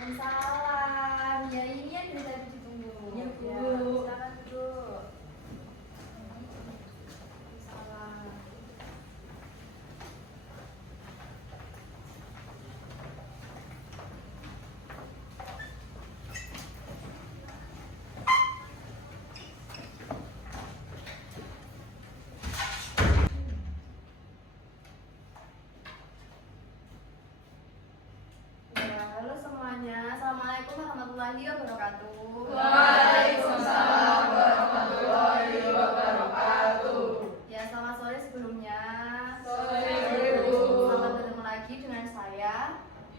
Waalaikumsalam. Ya ini yang dari tadi ditunggu. Iya, Bu. Ya, silakan duduk. Waalaikumsalam. Ya, halo semuanya. Assalamualaikum warahmatullahi wabarakatuh. Waalaikumsalam warahmatullahi wabarakatuh. Ya, selamat sore sebelumnya. Sore, Bu. Selamat bertemu lagi dengan saya.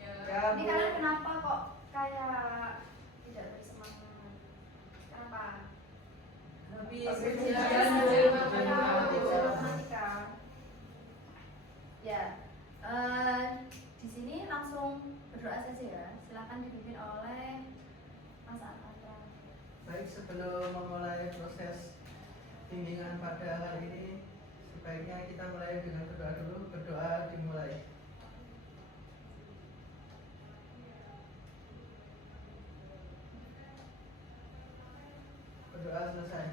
Ya, Ini Bu. kalian kenapa kok kayak tidak bersemangat? Kenapa? Habis Ujian ujian matematika. Ya, di sini langsung berdoa saja ya. Silakan dipimpin oleh Mas Ananda. Baik, sebelum memulai proses bimbingan pada hari ini, sebaiknya kita mulai dengan berdoa dulu. Berdoa dimulai. Berdoa selesai.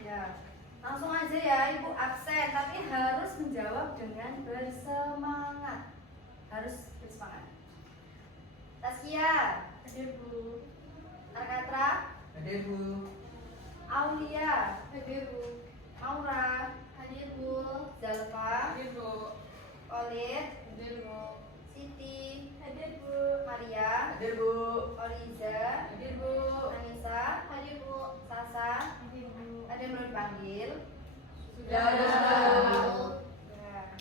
Ya, langsung aja ya Ibu absen, tapi harus menjawab dengan bersemangat. Harus bersemangat. Taskia, Hadir, Bu. Arkatra, Hadir, Bu. Aulia, Hadir, Bu. Maura, Hadir, Bu. Zalfa, Hadir, Bu. Khalid, Hadir, Bu. Siti, Hadir, Bu. Maria, Hadir, Bu. Oliza, Hadir, Bu. Anissa, Hadir, Bu. Sasa. Hadir, Bu. Ada yang belum dipanggil? Sudah. Ya.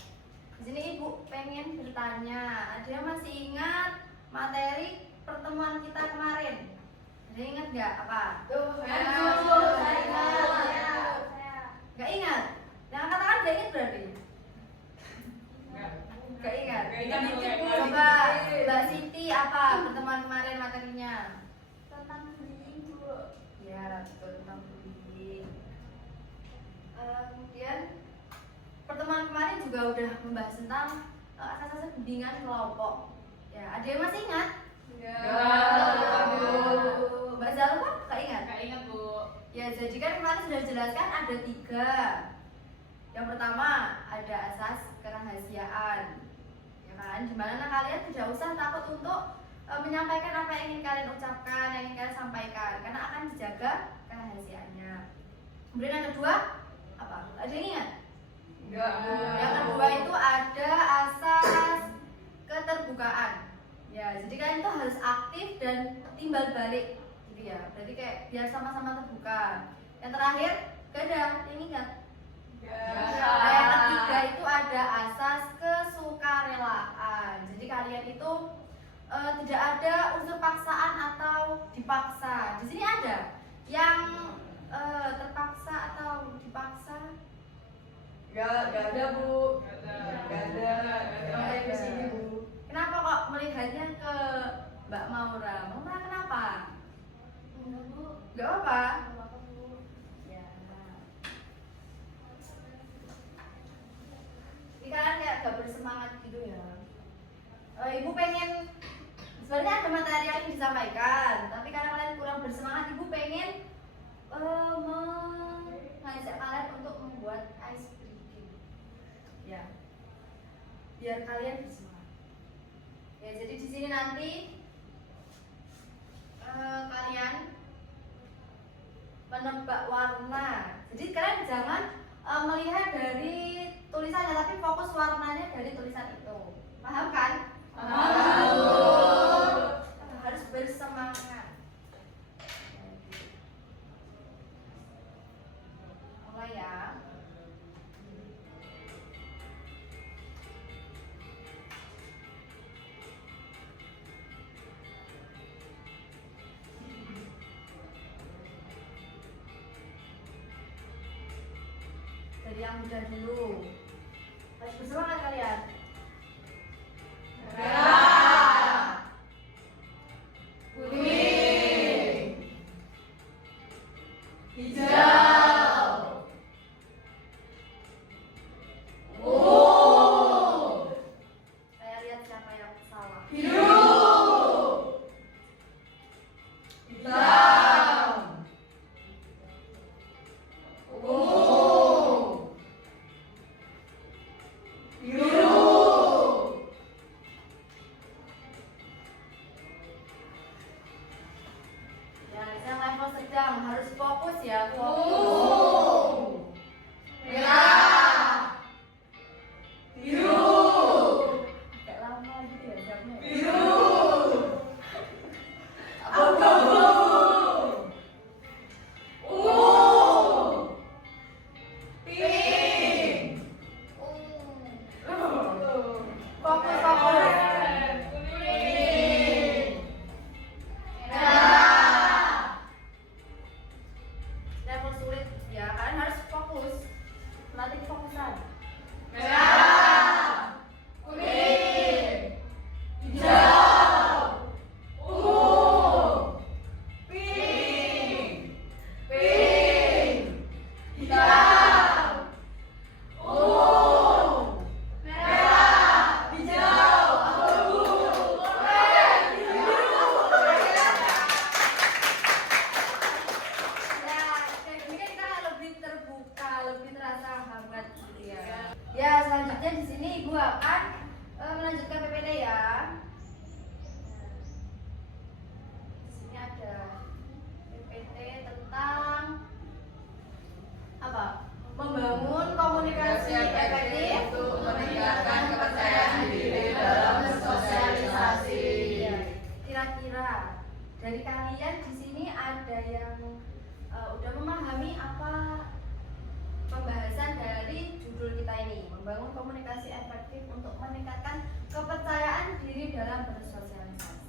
Di sini Ibu pengen bertanya, ada yang masih ingat materi pertemuan kita kemarin? Ada yang ingat nggak apa? Saya ingat. Nggak ingat? Yang katakan nggak ingat berarti? Nggak ingat. Nggak ingat, Bu. Coba Mbak Siti apa pertemuan kemarin materinya? Tentang bullying, Bu. Ya, betul tentang bullying. Kemudian pertemuan kemarin juga udah membahas tentang asas-asas bimbingan kelompok. Ya, ada yang masih ingat? Nggak, Bu. Mbak Zalfa nggak ingat? Nggak ingat, Bu. Ya, jadi kan kemarin sudah dijelaskan ada 3. Yang pertama ada asas kerahasiaan, ya kan? Dimana kalian tidak usah takut untuk menyampaikan apa yang ingin kalian ucapkan, yang ingin kalian sampaikan, karena akan dijaga kerahasiaannya. Kemudian yang kedua apa? Ada yang ingat? Nggak, Bu. Yang kedua itu ada asas keterbukaan. Ya, jadi kalian itu harus aktif dan timbal balik, gitu ya. Berarti kayak biar sama-sama terbuka. Yang terakhir, gak ada yang ingat. Nah, yang ketiga itu ada asas kesukarelaan. Jadi kalian itu tidak ada unsur paksaan atau dipaksa. Di sini ada yang terpaksa atau dipaksa. Nggak ada, Bu. Nggak ada. Nggak ada di sini, Bu. Kenapa kok melihatnya ke Mbak Maura? Maura kenapa? Enggak, Bu. Gak apa? Nggak apa-apa, Bu. Ya. Ini kalian kayak gak bersemangat gitu ya. Ibu pengen sebenarnya ada materi yang ingin disampaikan, tapi karena kalian kurang bersemangat, Ibu pengen mengajak kalian untuk membuat ice breaking. Ya. Biar kalian bersemangat. Ya, jadi di sini nanti kalian menebak warna. Jadi kalian jangan melihat dari tulisannya, tapi fokus warnanya dari tulisan itu. Paham kan? Paham. Harus bersemangat. Mulai ya. Dari yang mudah dulu. Harus bersemangat kalian. Merah, kuning, hijau, ungu, Saya lihat siapa yang salah. biru, lanjut ke PPT ya. Di sini ada PPT tentang apa? Membangun komunikasi efektif untuk meningkatkan kepercayaan diri dalam bersosialisasi. Ya, kira-kira dari kalian di sini ada yang udah memahami apa pembahasan dari judul kita ini, membangun komunikasi efektif untuk meningkatkan kepercayaan diri dalam bersosialisasi.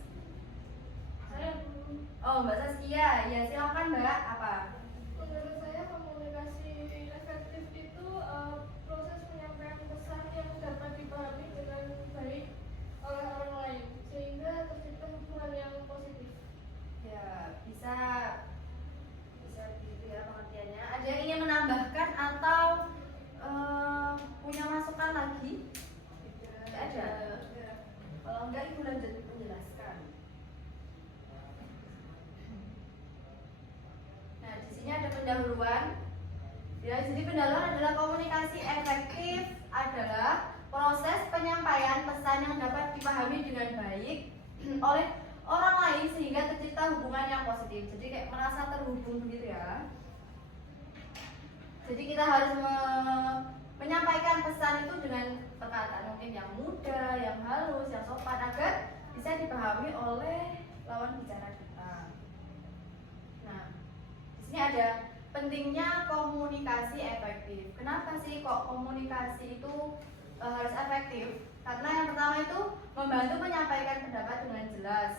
Saya Oh, Mbak Saskia, ya silakan Mbak. Apa? menurut saya komunikasi efektif itu proses penyampaian pesan yang dapat dipahami dengan baik oleh orang lain sehingga tercipta hubungan yang positif. Ya, bisa gitu ya pengertiannya. Ada yang ingin menambahkan atau punya masukan lagi? Tidak ada. Kalau enggak, Ibu lanjut menjelaskan. Nah, di sini ada pendahuluan. Ya, jadi pendahuluan adalah komunikasi efektif adalah proses penyampaian pesan yang dapat dipahami dengan baik oleh orang lain sehingga tercipta hubungan yang positif. Jadi kayak merasa terhubung gitu ya. Jadi kita harus menyampaikan pesan itu dengan perkataan mungkin yang mudah, yang halus, yang sopan agar bisa dipahami oleh lawan bicara kita. Nah, di sini ada pentingnya komunikasi efektif. Kenapa sih kok komunikasi itu harus efektif? Karena yang pertama itu membantu menyampaikan pendapat dengan jelas.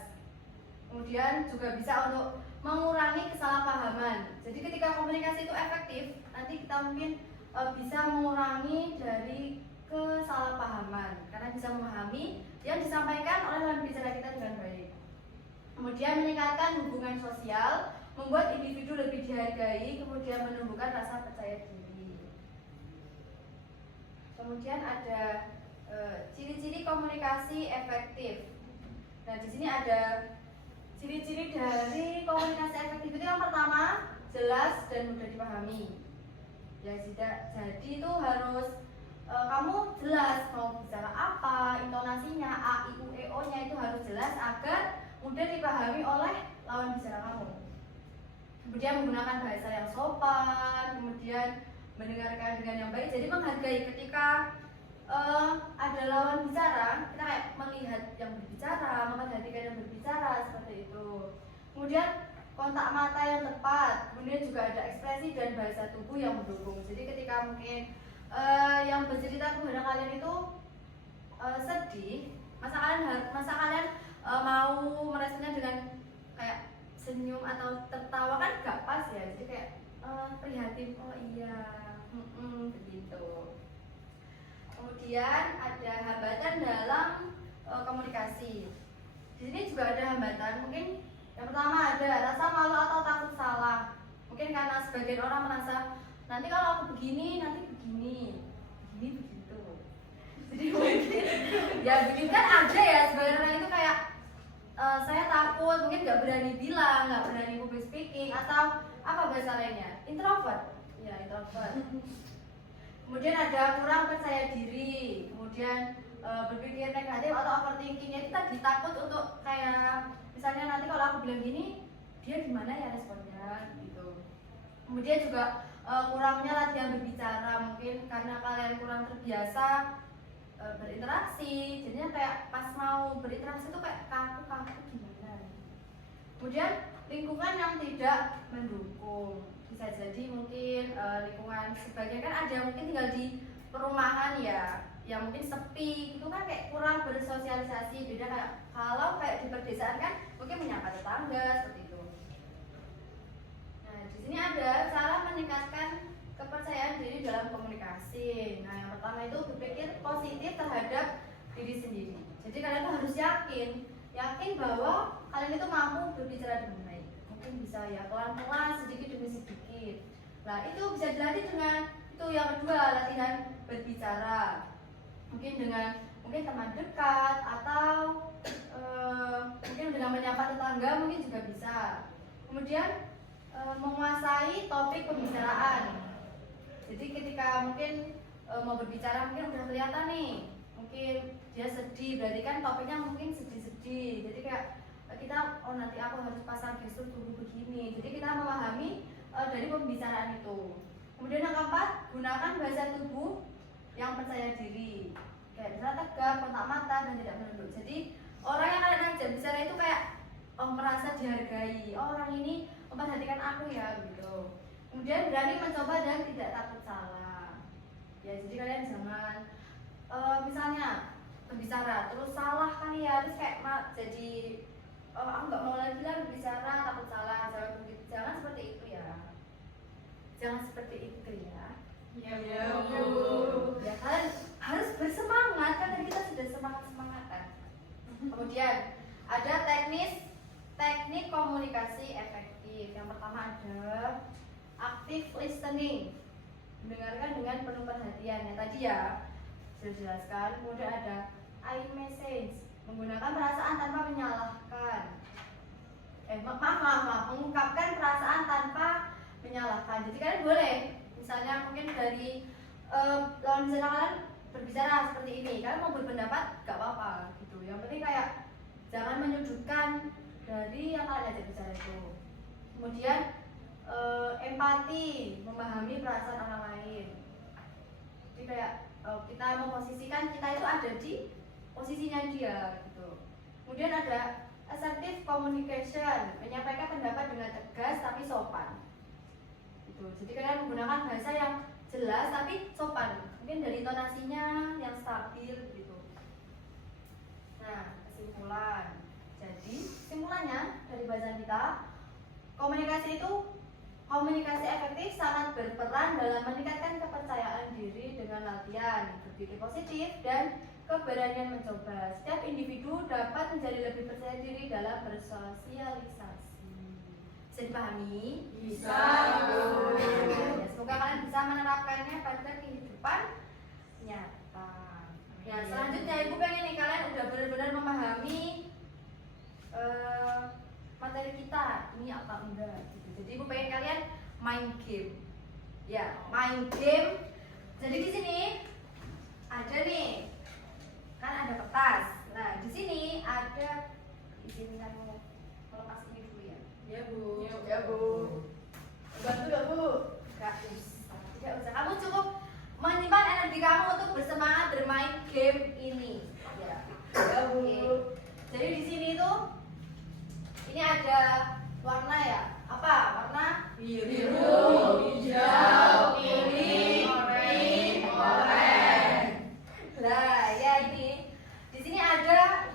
Kemudian juga bisa untuk mengurangi kesalahpahaman. Jadi ketika komunikasi itu efektif, nanti kita mungkin bisa mengurangi dari kesalahpahaman karena bisa memahami yang disampaikan oleh lawan bicara kita dengan baik. Kemudian meningkatkan hubungan sosial, membuat individu lebih dihargai, kemudian menumbuhkan rasa percaya diri. Kemudian ada ciri-ciri komunikasi efektif. Nah, di sini ada ciri-ciri dari komunikasi efektif itu yang pertama, jelas dan mudah dipahami. Ya, jadi itu harus kamu jelas mau bicara apa, intonasinya, a, i, u, e, o-nya itu harus jelas agar mudah dipahami oleh lawan bicara kamu. Kemudian menggunakan bahasa yang sopan, kemudian mendengarkan dengan yang baik. Jadi menghargai ketika ada lawan bicara, kita kayak melihat yang berbicara, memperhatikan yang berbicara seperti itu. Kemudian kontak mata yang tepat, kemudian juga ada ekspresi dan bahasa tubuh yang mendukung. Jadi ketika mungkin yang bercerita kepada kalian itu sedih, masa kalian mau meresponnya dengan kayak senyum atau tertawa kan gak pas ya. Jadi kayak prihatin, oh iya, begitu. Kemudian ada hambatan dalam komunikasi. Di sini juga ada hambatan, mungkin yang pertama ada rasa malu atau takut salah. Mungkin karena sebagian orang merasa nanti kalau aku begini, nanti begini begitu. Jadi mungkin ya begitu kan ada ya sebagian orang itu kayak saya takut, mungkin nggak berani bilang, nggak berani public speaking atau apa bahasa lainnya, introvert. Ya introvert. Kemudian ada kurang percaya diri, kemudian berpikir negatif atau overthinkingnya itu tadi takut untuk kayak misalnya nanti kalau aku bilang gini dia gimana ya responnya gitu. Kemudian juga kurangnya latihan berbicara, mungkin karena kalian kurang terbiasa berinteraksi, jadinya kayak pas mau berinteraksi tuh kayak kaku gimana. Kemudian lingkungan yang tidak mendukung, bisa jadi mungkin lingkungan sebagian kan ada mungkin tinggal di perumahan ya, yang mungkin sepi itu kan kayak kurang bersosialisasi. Beda kayak kalau kayak di pedesaan kan mungkin menyapa tetangga seperti itu. Nah, di sini ada cara meningkatkan kepercayaan diri dalam komunikasi. Nah, yang pertama itu berpikir positif terhadap diri sendiri. Jadi kalian tuh harus yakin bahwa kalian itu mampu berbicara dengan baik. Mungkin bisa ya pelan-pelan sedikit demi sedikit. Nah, itu bisa dilatih dengan itu yang kedua, latihan berbicara. Mungkin teman dekat atau mungkin dengan menyapa tetangga mungkin juga bisa. Kemudian menguasai topik pembicaraan. Jadi ketika mungkin mau berbicara mungkin udah kelihatan nih, mungkin dia sedih, berarti kan topiknya mungkin sedih-sedih. Jadi kayak kita, oh nanti aku harus pasang gestur tubuh begini. Jadi kita memahami dari pembicaraan itu. Kemudian yang keempat, gunakan bahasa tubuh yang percaya diri. Kayak misalnya tegak, kontak mata, dan tidak menunduk. Jadi orang yang kalian ajak bicara itu kayak merasa dihargai. Oh, orang ini memperhatikan aku ya, gitu. Kemudian berani mencoba dan tidak takut salah. Ya, jadi kalian jangan misalnya berbicara terus salah kan ya, terus kayak jadi aku nggak mau lagi lah berbicara, takut salah. Jangan begitu, jangan seperti itu ya. Jangan seperti itu ya. Ya, Bu. Ya, kalian harus bersemangat kan, tadi kita sudah semangat-semangatan. Kemudian ada teknik komunikasi efektif. Yang pertama ada active listening, mendengarkan dengan penuh perhatian. Yang tadi ya sudah dijelaskan. Kemudian ada I message, menggunakan perasaan tanpa menyalahkan. Maaf, mengungkapkan perasaan tanpa menyalahkan. Jadi kalian boleh, misalnya mungkin dari lawan bicara kalian berbicara seperti ini, kalian mau berpendapat gak apa-apa gitu. Yang penting kayak jangan menyudutkan dari yang kalian ajak bicara itu. Kemudian empati, memahami perasaan orang lain. Jadi kayak kita memposisikan kita itu ada di posisinya dia gitu. Kemudian ada assertive communication, menyampaikan pendapat dengan tegas tapi sopan. Gitu. Jadi kalian menggunakan bahasa yang jelas tapi sopan. Mungkin dari tonasinya yang stabil gitu. Nah, kesimpulan. Jadi, kesimpulannya dari bahasan kita, komunikasi efektif sangat berperan dalam meningkatkan kepercayaan diri dengan latihan, berpikir positif, dan keberanian mencoba. Setiap individu dapat menjadi lebih percaya diri dalam bersosialisasi. Bisa dipahami? Bisa. Ya, semoga kalian bisa menerapkannya pada kehidupan nyata. Ya, selanjutnya Ibu pengen nih kalian udah benar-benar memahami materi kita ini apa enggak gitu. Jadi Ibu pengen kalian main game. Ya, main game. Jadi di sini ada nih, kan ada kertas. Nah, di sini ada, izinkan melepas ini dulu ya. Ya, Bu. Ya, Bu. Bantu gak, Bu? Gak usah. Tidak usah. Kamu cukup menyimpan energi kamu untuk bersemangat bermain game ini. Ya, Bu. Jadi di sini tuh ini ada warna ya. Apa? Warna Biru, hijau, kuning, oranye. Nah, ya ini. Di sini ada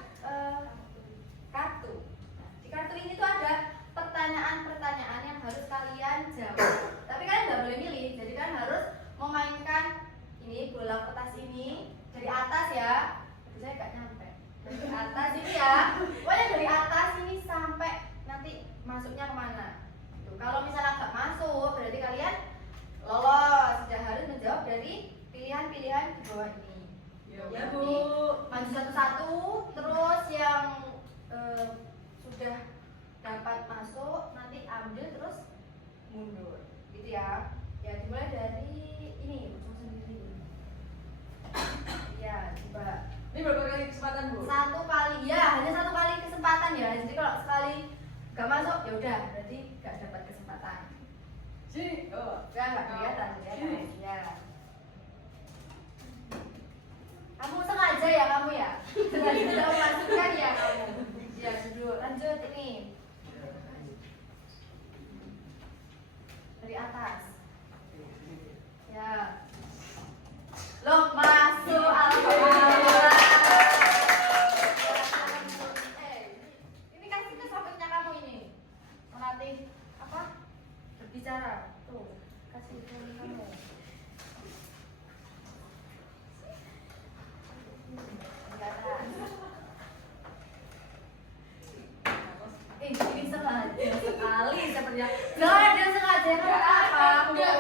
kartu. Nah, di kartu ini tuh ada pertanyaan-pertanyaan yang harus kalian jawab. Tapi kalian nggak boleh milih. Jadi kalian harus memainkan ini bola kertas ini dari atas ya. Saya nggak nyampe. Dari atas ini ya. Pokoknya dari atas ini sampai nanti masuknya kemana. Tuh, kalau misalnya nggak masuk, berarti kalian lolos. Sudah harus menjawab dari pilihan-pilihan di bawah ini. Ya, Bu. Nanti maju satu-satu, terus yang sudah dapat masuk nanti ambil terus mundur, gitu ya. Ya dimulai dari ini, ujung sendiri. Ya, coba. Ini berapa kali kesempatan, Bu? Satu kali, ya hanya satu kali kesempatan ya. Jadi kalau sekali nggak masuk, ya udah, berarti nggak dapat kesempatan. Sini. Oh. Nggak kelihatan, ya. Kamu sengaja ya kamu ya? Sengaja tidak memasukkan ya kamu. Ya, duduk. Lanjut ini. Dari atas. Ya. Loh, masuk. Alhamdulillah. Ini kasih ke sahabatnya kamu ini. Melatih apa? Berbicara. Tuh, kasih ke kamu. Ini sengaja sekali sepertinya. Jangan ada sengaja apa? Enggak.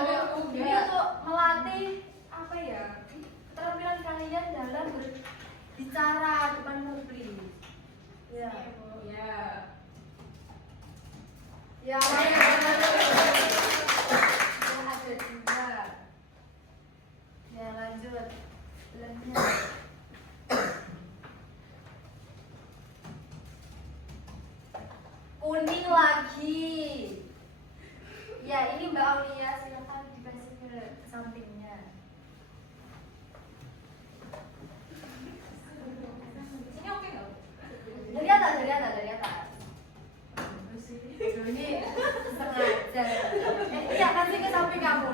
Ini untuk melatih apa ya? Keterampilan kalian dalam berbicara depan publik. Ya. Ya. Ya. Ada juga. Ya lanjut. Lanjut. kuning lagi. Ya ini Mbak Aulia, silakan dikasih ke sampingnya. Ini oke nggak? Dari atas, dari atas, dari atas. Ini sengaja. Iya kasih ke samping kamu.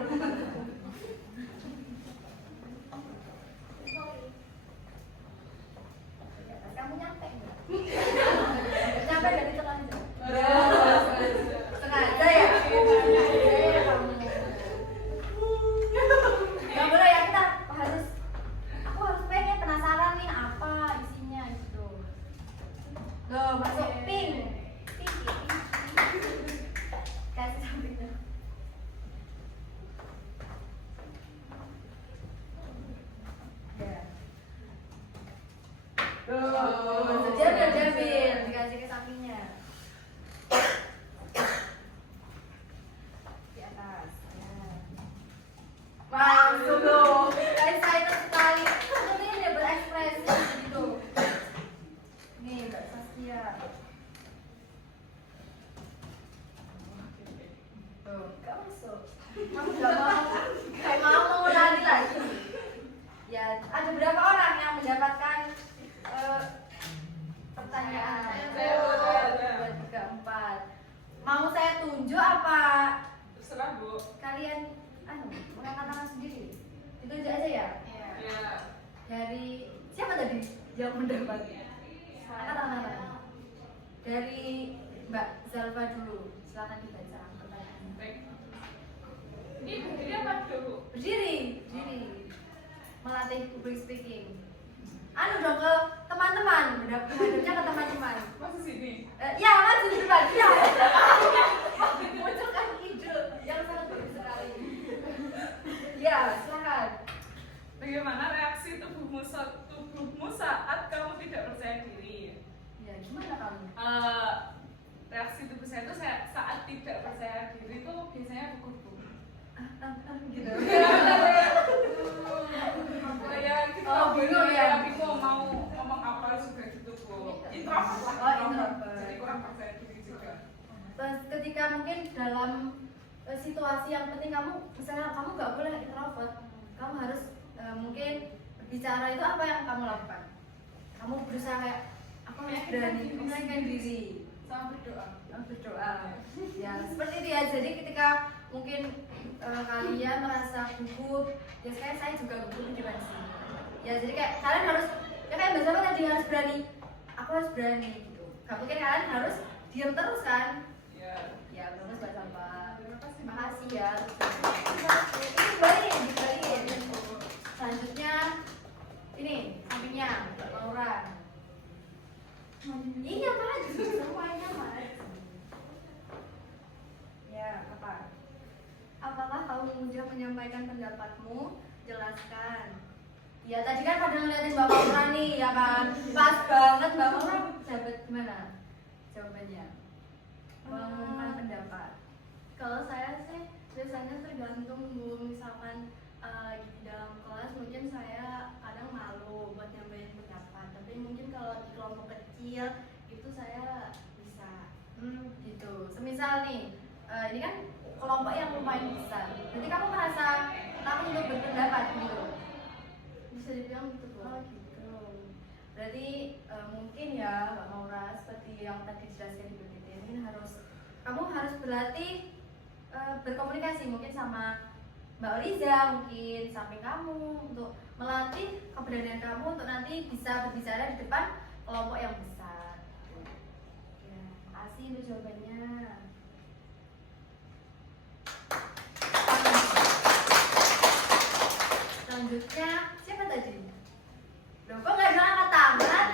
Kamu nyampe nggak? Nyampe dari tengah aja. Sengaja ya? Nggak boleh ya, kita harus. Aku harus pengen penasaran nih apa isinya gitu. Loh masuk pink. Kasih sampingnya. Ya. Dia udah diambil, dikasih ke sampingnya. Di atas. Ya. Masuk dong. Excited sekali. Ini dia berekspresi gitu. Nih Mbak Saskia. Tuh, gak masuk. Kamu gak mau mengulangi lagi. Ya, ada berapa orang yang mendapatkan pertanyaan? 2, 3, 4. Mau saya tunjuk apa? Terserah, Bu. Kalian mengangkat tangan sendiri. Ditunjuk aja ya? Iya. Dari siapa tadi yang mendapat? Angkat tangan. Dari Mbak Zalfa dulu. Silakan dibaca pertanyaannya. Baik. Ini berdiri apa dulu? Berdiri. Melatih public speaking. Dong ke teman-teman, menghadapnya ke teman-teman. Masih sini. Ya, maju di depan. Ya. Munculkan ide yang sangat bagus sekali. Ya, silakan. Bagaimana reaksi tubuhmu saat kamu tidak percaya diri? Ya, gimana kamu? Reaksi tubuh saya itu saat tidak percaya diri itu biasanya beku-beku. Gitu. Kayak gitu. Oh, bingung ya. Bingung mau ngomong apa juga gitu, Bu. Introvert lah. Oh, introvert. Jadi kurang percaya diri juga. Terus ketika mungkin dalam situasi yang penting misalnya kamu nggak boleh introvert, kamu harus mungkin berbicara itu apa yang kamu lakukan? Kamu berusaha kayak aku harus berani menyampaikan diri Sama berdoa. berdoa. Ya seperti itu ya. Jadi ketika mungkin kalian merasa gugup, ya saya juga gugup di sini. Ya jadi kayak kalian harus ya kayak Mbak Zalfa tadi harus berani. Aku harus berani gitu. Gak mungkin kalian harus diam terus kan? Iya. Ya bagus Mbak Zalfa. Terima kasih. Makasih ya. Ini dibalikin. Selanjutnya ini sampingnya Mbak Laura. Iya maju semuanya maju. Ya apa? Apakah kamu mudah menyampaikan pendapatmu? Jelaskan. Ya tadi kan pada ngeliatin Mbak Laura nih ya kan. Pas banget Mbak Laura dapat gimana jawabannya? Mengungkapkan pendapat. Kalau saya sih biasanya tergantung, Bu. Misalkan di dalam kelas mungkin saya kadang malu buat nyampein pendapat, tapi mungkin kalau di kelompok kecil itu saya bisa. Gitu. Semisal nih, ini kan kelompok yang lumayan besar. Jadi kamu merasa takut untuk berpendapat gitu. Bisa dibilang gitu, Bu. Oh gitu. Berarti mungkin ya Mbak Maura seperti yang tadi dijelaskan di PPT ini kamu harus berlatih berkomunikasi mungkin sama Mbak Oliza, mungkin samping kamu untuk melatih keberanian kamu untuk nanti bisa berbicara di depan kelompok yang besar. Ya, makasih untuk jawabannya. Selanjutnya siapa tadi? Loh, kok nggak ada angkat tangan?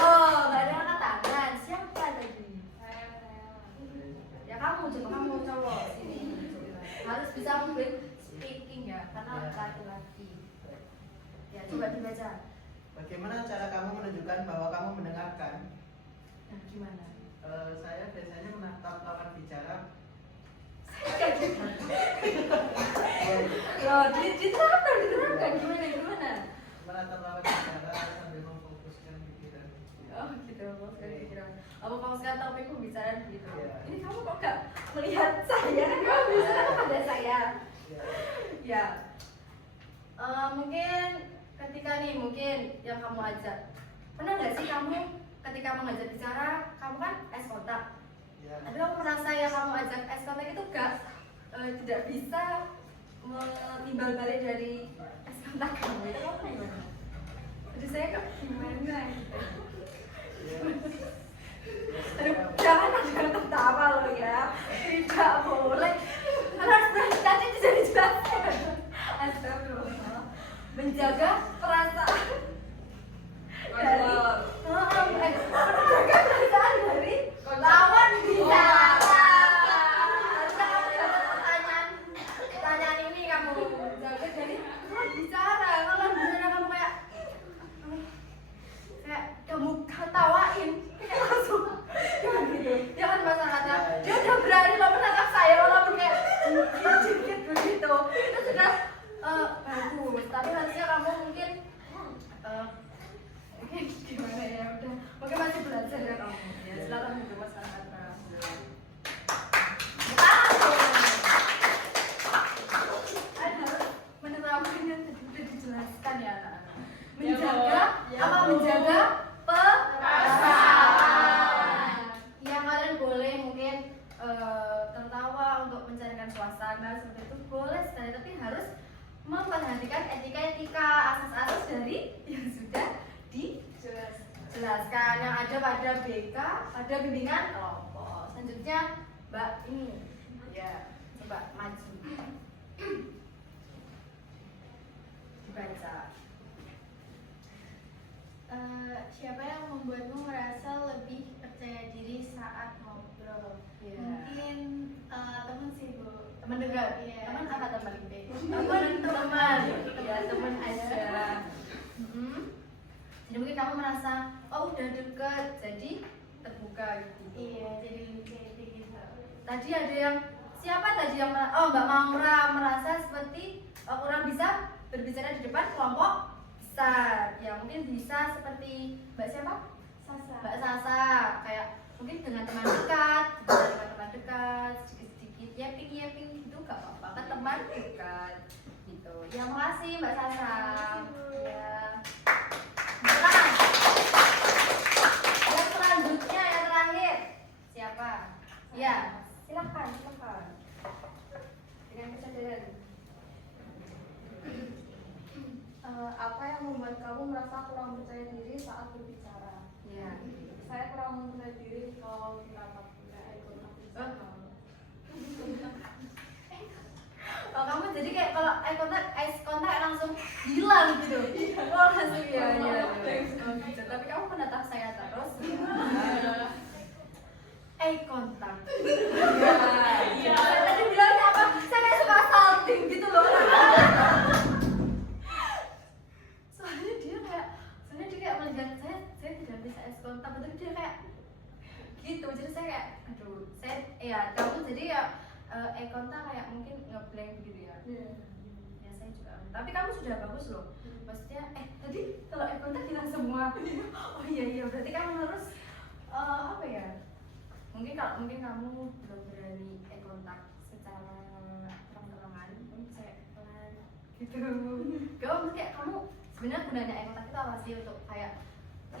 Loh, nggak ada angkat tangan. Siapa tadi? Ya kamu coba, kamu cowok sini. Harus bisa public speaking ya, karena laki-laki. Ya coba dibaca. Bagaimana cara kamu menunjukkan bahwa kamu mendengarkan? Nah, gimana? Saya biasanya menatap lawan bicara. Loh, diterapkan gimana? Menatap lawan bicara sambil memfokuskan pikiran. Oh gitu, fokuskan pikiran. Apa fokuskan topik pembicaraan kan gitu. Iya. Ini kamu kok nggak melihat saya? Kan kamu bisa pada saya. Ya. Ya. Mungkin ketika nih mungkin yang kamu ajak, pernah nggak sih kamu ketika mengajak bicara, kamu kan es kontak, Ya. tapi kamu merasa yang kamu ajak es kontak itu tidak bisa menimbal balik dari es kontak kamu itu apa gimana? Jadi saya kok gimana gitu. Ya. Aduh, jangan ada yang tertawa loh ya, tidak boleh. Harus berhati-hati bisa dijelaskan. Astagfirullah. Menjaga perasaan dari menjaga perasaan dari lawan bicara. Harusnya kamu dapat pertanyaan ini kamu jaga dari lawan bicara. Kalau lawan bicara kamu kayak kamu ketawain, kayak langsung jangan gitu. Jangan masalahnya dia udah berani lo menangkap saya walaupun kayak sedikit begitu. Itu sudah bagus. Tapi harusnya kamu mungkin mungkin gimana ya, udah mungkin masih belajar ya kamu. Ya silakan hidup masyarakat. Harus menerapkan yang tadi sudah dijelaskan ya anak-anak. Menjaga apa? Menjaga perasaan. Ya kalian boleh mungkin tertawa untuk mencarikan suasana seperti itu boleh sekali, tapi harus memperhatikan etika-etika asas-asas dari yang sudah dijelaskan yang ada pada BK, pada bimbingan kelompok. Selanjutnya Mbak ini ya, coba maju dibaca. Siapa yang membuatmu merasa lebih percaya diri saat ngobrol? Ya. Mungkin teman sih Bu. Teman dekat. Iya. Teman apa teman? Teman. Ya teman aja. Jadi mungkin kamu merasa oh udah deket, jadi terbuka gitu. Iya, jadi kayak gitu. Tadi ada yang siapa tadi yang Mbak Maura merasa seperti kurang bisa berbicara di depan kelompok besar. Ya mungkin bisa seperti Mbak siapa? Sasa. Mbak Sasa, kayak mungkin dengan teman dekat, bicara dengan teman dekat, sedikit-sedikit yapping gitu gak apa-apa, kan teman dekat gitu. Ya makasih Mbak Sasa. Ya. Silakan. Yang selanjutnya yang terakhir siapa? Ya, silakan. Dengan kesadaran. Apa yang membuat kamu merasa kurang percaya diri saat berbicara? Ya. Saya kurang percaya diri kalau bertatap muka Oh, kamu jadi kayak kalau eye contact langsung hilang gitu. Oh, langsung ya. Oh, gitu. Tapi kamu menatap saya terus. Eye contact. Iya. Saya tadi bilangnya apa? Saya kayak suka salting gitu loh. Soalnya dia kayak melihat saya tidak bisa eye contact, tapi dia kayak gitu. Jadi saya kayak aduh, kamu jadi ya eye contact kayak mungkin ngeblank gitu ya. Ya saya juga. Tapi kamu sudah bagus loh. Maksudnya tadi kalau eye contact hilang semua. Oh iya berarti kamu harus apa ya? Mungkin kamu belum berani eye contact secara terang-terangan, mungkin saya pelan gitu. Kamu kayak kamu sebenarnya gunanya eye contact itu apa sih? Untuk kayak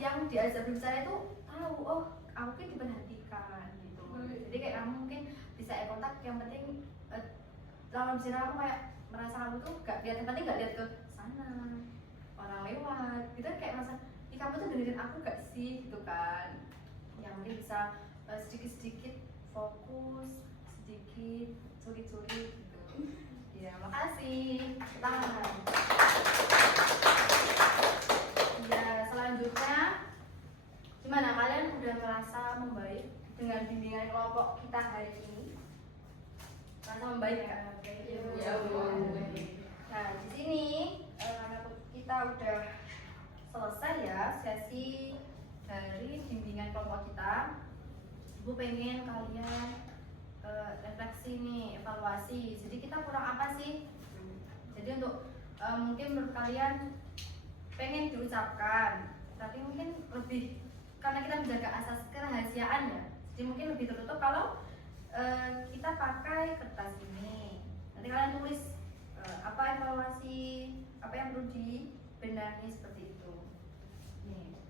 yang diajak berbicara itu tahu oh aku kan diperhatikan gitu. Jadi kayak kamu mungkin bisa eye contact, yang penting lawan bicara kamu kayak merasa kamu tuh gak lihat, yang penting gak lihat ke sana orang lewat gitu, kayak merasa kamu tuh dengerin aku gak sih gitu kan. Yang mungkin bisa sedikit-sedikit fokus, sedikit curi-curi gitu. Ya makasih. Tangan. Ya selanjutnya gimana, kalian udah merasa membaik dengan bimbingan kelompok kita hari ini? Merasa membaik nggak? Ya. Nah di sini karena kita udah selesai ya sesi dari bimbingan kelompok kita. Ibu pengen kalian refleksi nih, evaluasi. Jadi kita kurang apa sih? Jadi untuk mungkin menurut kalian pengen diucapkan, tapi mungkin lebih karena kita menjaga asas kerahasiaan ya. Jadi Jadi mungkin lebih tertutup kalau kita pakai kertas ini. Nanti kalian tulis apa evaluasi, apa yang perlu dibenahi seperti itu. Nih.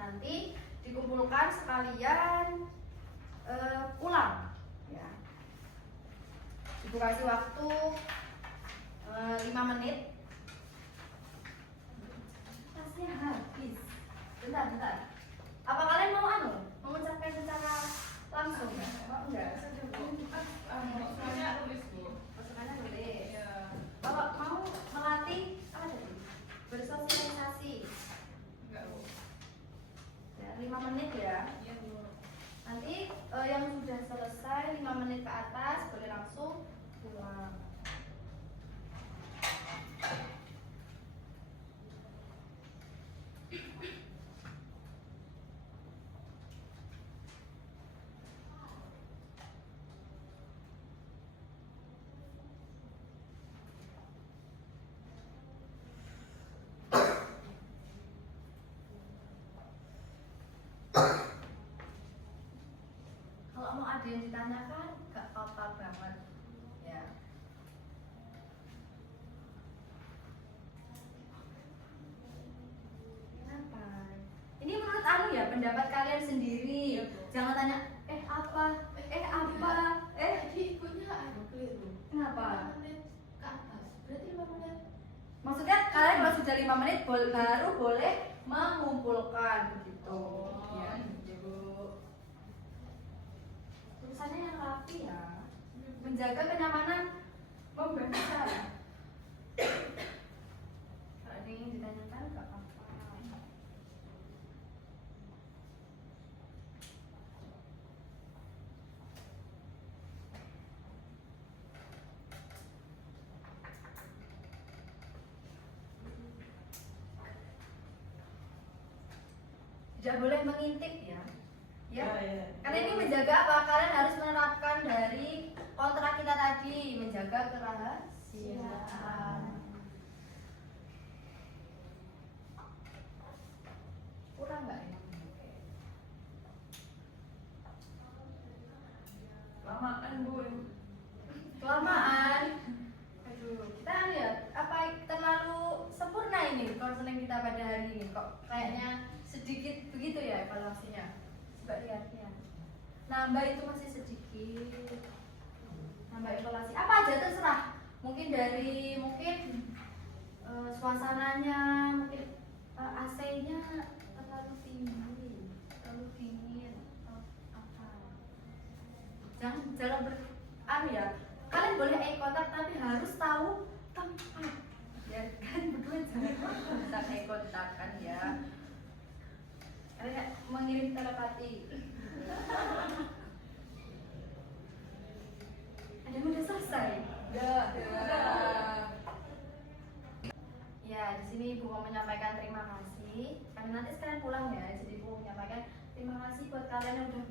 Nanti dikumpulkan sekalian ulang ya. Ibu kasih waktu 5 menit. Tasnya habis. Bentar. Apa kalian mau mengucapkan secara langsung? Mau enggak? Maksudnya tulis Bu. Masukannya boleh. Iya. Kalau mau melatih apa tadi? Bersosialisasi. Enggak Bu. Ya, 5 menit ya. Iya Bu. Nanti yang sudah selesai 5 menit ke atas boleh langsung pulang. Kalau mau ada yang ditanyakan, gak apa-apa banget ya. Kenapa? Ini menurut ya pendapat kalian sendiri. Iya, Bu. Jangan tanya apa, Tadi ibunya ada keliru. Kenapa? 5 menit ke atas. Berarti 5 menit. Maksudnya kalian kalau sudah 5 menit baru boleh mengumpulkan begitu. Oh, Ya. gitu. Tulisannya yang rapi ya. Menjaga kenyamanan membaca. Kalau ada yang ditanyakan gak apa-apa. Tidak boleh mengintip ya. Ya. Ya. Karena ini menjaga apa? Kalian harus menerapkan dari kontrak kita tadi, menjaga kerahasiaan. Kurang nggak ya? Lamaan Bu. Kelamaan. Aduh, kita lihat apa terlalu sempurna ini konseling kita pada hari ini kok kayaknya sedikit begitu ya evaluasinya. Coba lihat ya. Nambah itu masih sedikit. Nambah evaluasi apa aja terserah. Mungkin dari suasananya, mungkin AC-nya terlalu tinggi, terlalu dingin atau apa. Jangan ya. Kalian boleh eye contact tapi harus tahu tempat. Ya kan berdua jangan kontak eye contact kan ya. Kalian mengirim telepati. Ada yang udah selesai? Udah. Ya, di sini Ibu mau menyampaikan terima kasih. Karena nanti sekalian pulang ya. Jadi Ibu mau menyampaikan terima kasih buat kalian yang udah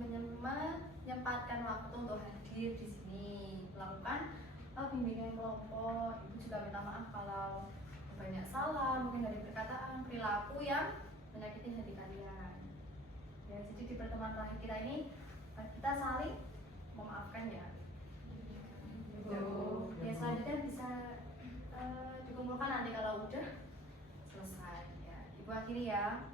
menyempatkan waktu untuk hadir di sini melakukan bimbingan kelompok. Ibu juga minta maaf kalau banyak salah, mungkin dari perkataan, perilaku yang menyakiti hati kalian. Ya, jadi di pertemuan terakhir kita ini kita saling memaafkan ya. Ya, selanjutnya bisa dikumpulkan nanti kalau udah selesai ya. Ibu akhiri ya.